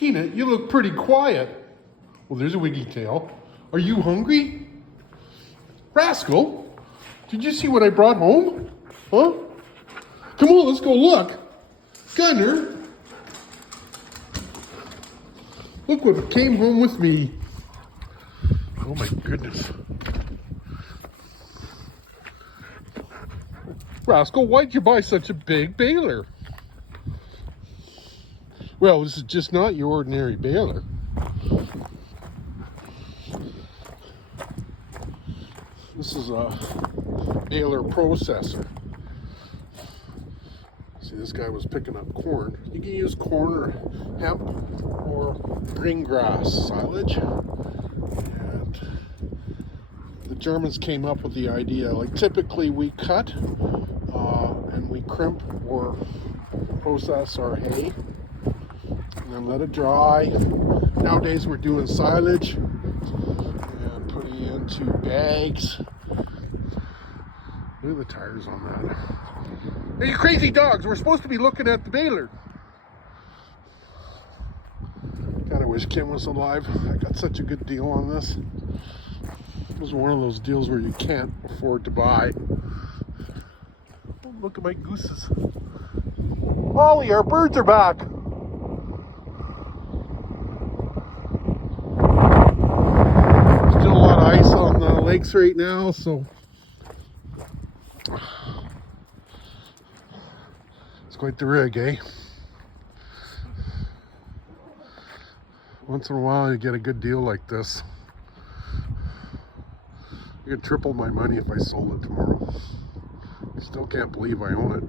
Peanut, you look pretty quiet. Well, there's a wiggy tail. Are you hungry? Rascal, did you see what I brought home? Huh? Come on, let's go look. Gunner, look what came home with me. Oh my goodness. Rascal, why'd you buy such a big baler? Well, this is just not your ordinary baler. This is a baler processor. See, this guy was picking up corn. You can use corn or hemp or green grass silage. And the Germans came up with the idea, like typically we cut and we crimp or process our hay and then let it dry. Nowadays we're doing silage and putting it into bags. Look at the tires on that. Hey, you crazy dogs, we're supposed to be looking at the baler. God, I wish Kim was alive. I got such a good deal on this. It was one of those deals where you can't afford to buy. Oh, look at my gooses. Ollie, our birds are back. Still a lot of ice on the lakes right now, so it's quite the rig, eh? Once in a while you get a good deal like this. I could triple my money if I sold it tomorrow. I still can't believe I own it.